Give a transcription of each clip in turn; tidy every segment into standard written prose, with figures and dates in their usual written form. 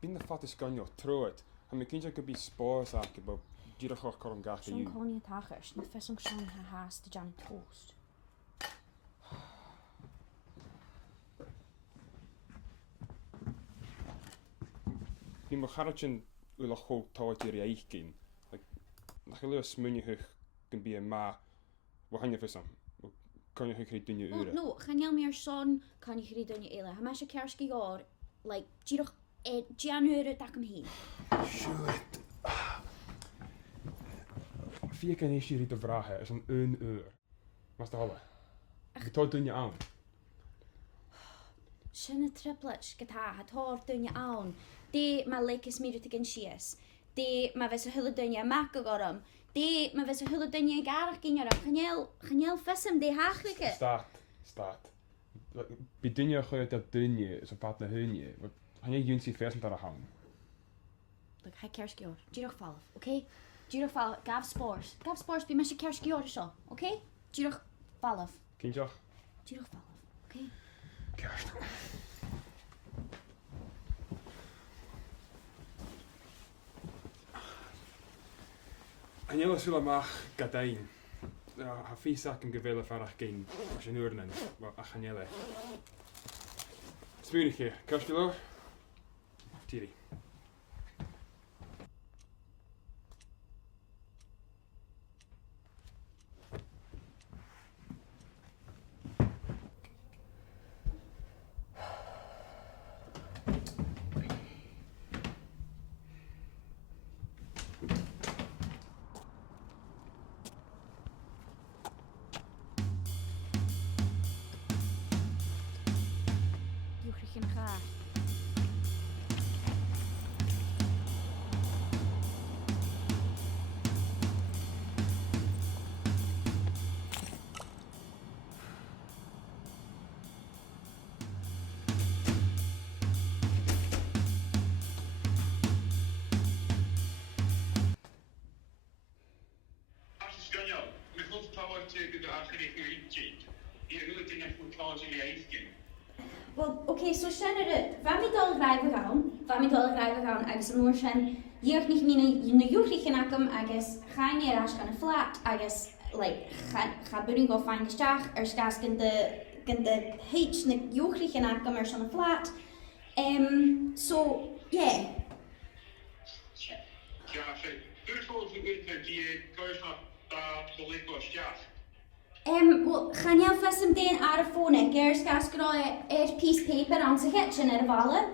Bin de fat is ganio troed. Ha me kindje could be spores ak about dirach och korum gach Sean Coney tachers, na fessung Sean has the jam toast. Ni mo charachin ula ho tawt ir yaichin. Like na chilio smunje hug can be a ma wa hanje fissam. Kan je gekry dunje ure. No, gaan jou meer Sean kan je gekry dunje ele. Ha masha kerski jaar like dirach January tak hem heen. Stewart. Vier kan is hier te vragen is om 1 uur. Was de halle? Betaalt dunje aan. Sinne triplets geta het hoort dunje aan. De ma lekes meer te gen shies. De ma wes hulle dunje maken gorum. De ma wes hulle dunje garig gingerum. Ganjel vessem de haaglike. Staat. Bij dunje gooi dat dunje is een pad naar hunje. Gaan je junsie vers naar de hand. Look, hij kerski jaar. Girach 12, okay? Girach 12, gav spores bij mesje kerski jaar zo, okay? Girach 12. Kindje? Girach 12, okay? Kerst. En jullie zullen maar gatein. Ha vier zaken gewillen verder geen als je nuren wat gaan jullie. Spuurige, kerstje Tiri. Geen graag. Well, okay, so shanna it. Vami dol grijven gaan. Agus an oor shan. Jeugd niet na juchlich genakam. Agus ga je raas gaan flat. Agus like ga budding go find the stach. Skas kan de heich na juchlich genakam shan flat. So yeah. Ja, so beautiful to good die koosma political stach. Well, gaan jou vast hem deen aardefoon. Gers gas groeien piece paper aan zijn hitchen in de vallen.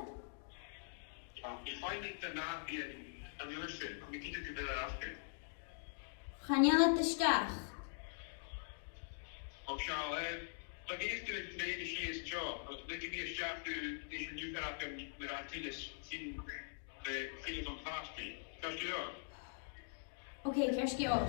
Ik find it the naam die aan de lusten. Ik kiet het er afgaan. Gaan jou het de stag? Of shall dat eerste het tweede is job. Dat ik meer staf deze nu gaat met artiest zien de film van Haaspi. Kan je ook? Oké, kerstje ook.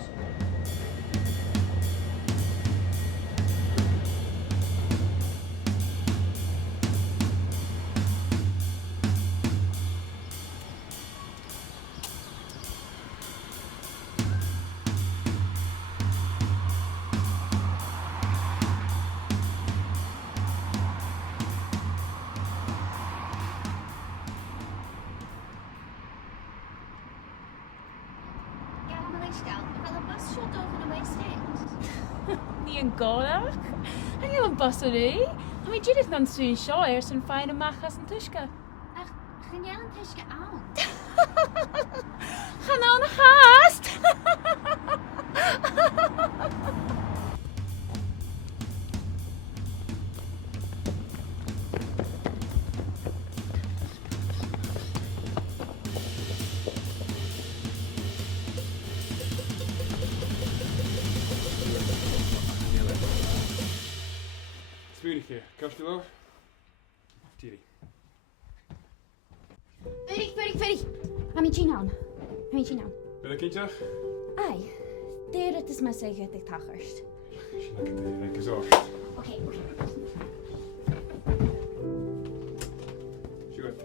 Ní an gáach? An an basí? Ha mé didir an súin seo ar san féin amachchas an tuisce. Ach, gaan jou een tuisje aan? Gaan aan na haast! Spuurige, kerstje Tiri. Furig. Ga me zien aan. Ben je kindje? Ai, daar het is maar zeggen dat ik tachterst. Lekker zo. Oké. Stewart.